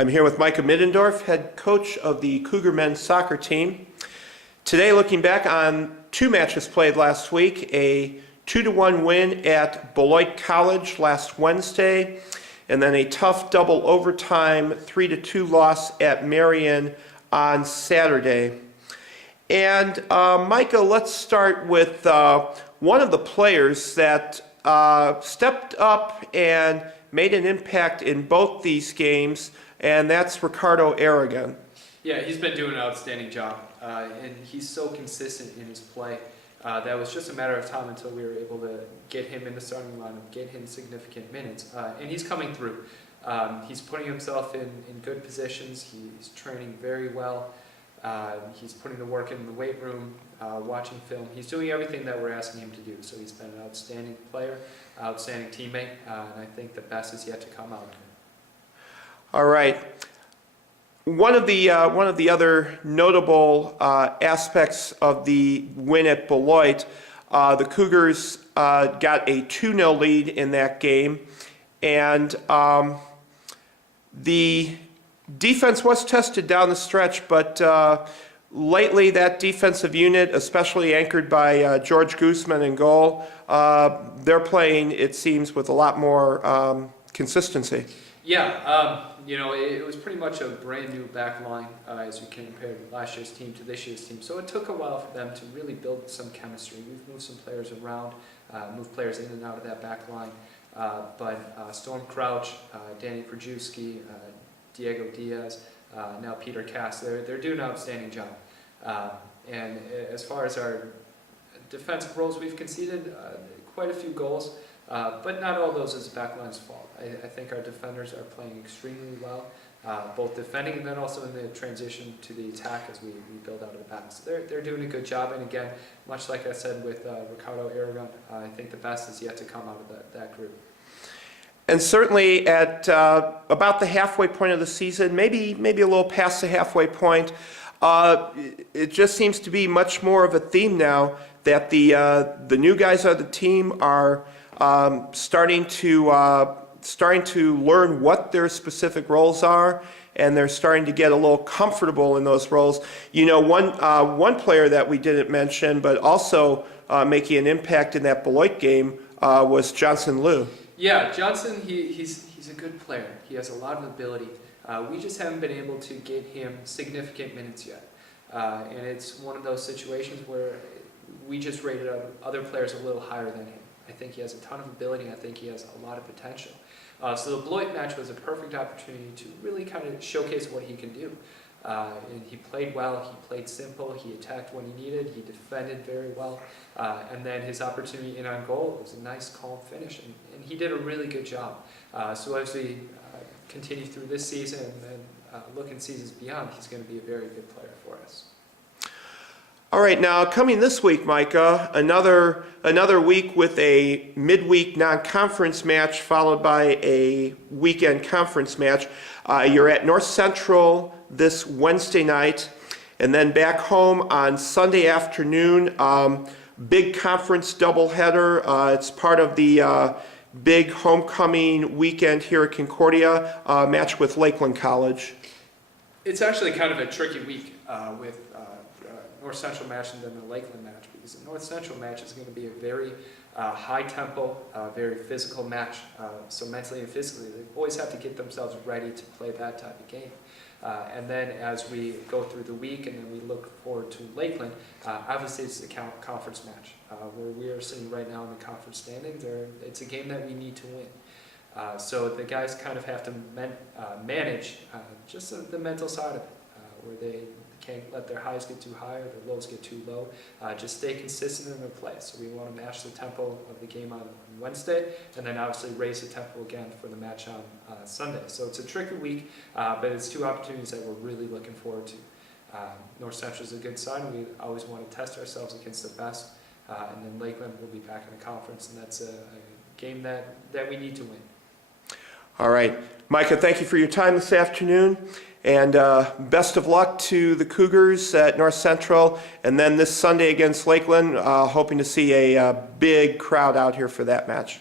I'm here with Micah Middendorf, head coach of the Cougar men's soccer team. Today, looking back on two matches played last week, a 2-1 win at Beloit College last Wednesday, and then a tough double overtime 3-2 loss at Marion on Saturday. And Micah, let's start with one of the players that stepped up and made an impact in both these games, and that's Ricardo Aragon. Yeah, he's been doing an outstanding job, and he's so consistent in his play. That was just a matter of time until we were able to get him in the starting lineup, get him significant minutes, and he's coming through. He's putting himself in good positions. He's training very well. He's putting the work in the weight room, watching film. He's doing everything that we're asking him to do. So he's been an outstanding player, outstanding teammate, and I think the best is yet to come out of him. All right. One of the other notable aspects of the win at Beloit, the Cougars got a 2-0 lead in that game, and the defense was tested down the stretch, but lately that defensive unit, especially anchored by George Guzman in goal, they're playing, it seems, with a lot more consistency. Yeah, it was pretty much a brand new back line as you compare last year's team to this year's team. So it took a while for them to really build some chemistry. We've moved some players around, moved players in and out of that back line. But Storm Crouch, Danny Przewski, Diego Diaz, now Peter Cass, they're doing an outstanding job. And as far as our defensive roles, we've conceded quite a few goals. But not all those is the backline's fault. I think our defenders are playing extremely well, both defending and then also in the transition to the attack as we build out of the back. So they're doing a good job. And again, much like I said with Ricardo Aragon, I think the best is yet to come out of that group. And certainly at about the halfway point of the season, maybe a little past the halfway point, it just seems to be much more of a theme now that the new guys on the team are starting to learn what their specific roles are, and they're starting to get a little comfortable in those roles. You know, one player that we didn't mention, but also making an impact in that Beloit game was Johnson Liu. Yeah, Johnson, he's a good player. He has a lot of ability. We just haven't been able to get him significant minutes yet, and it's one of those situations where we just rated other players a little higher than him. I think he has a ton of ability, and I think he has a lot of potential. So the Beloit match was a perfect opportunity to really kind of showcase what he can do. And he played well, he played simple, he attacked when he needed, he defended very well. And then his opportunity in on goal was a nice, calm finish, and he did a really good job. So as we continue through this season and then look in seasons beyond, he's going to be a very good player for us. All right, now coming this week, Micah, another week with a midweek non-conference match followed by a weekend conference match. You're at North Central this Wednesday night, and then back home on Sunday afternoon. Big conference doubleheader. It's part of the big homecoming weekend here at Concordia, match with Lakeland College. It's actually kind of a tricky week with North Central match and then the Lakeland match, because the North Central match is going to be a very high tempo, very physical match. So mentally and physically, they always have to get themselves ready to play that type of game. And then as we go through the week and then we look forward to Lakeland, obviously it's the conference match where we are sitting right now in the conference standings. It's a game that we need to win. So the guys kind of have to manage just the mental side of it, where they can't let their highs get too high or their lows get too low. Just stay consistent in their play. So we want to match the tempo of the game on Wednesday, and then obviously raise the tempo again for the match on Sunday. So it's a tricky week, but it's two opportunities that we're really looking forward to. North Central is a good side, and we always want to test ourselves against the best. And then Lakeland will be back in the conference, and that's a game that we need to win. All right. Micah, thank you for your time this afternoon. And best of luck to the Cougars at North Central. And then this Sunday against Lakeland, hoping to see a big crowd out here for that match.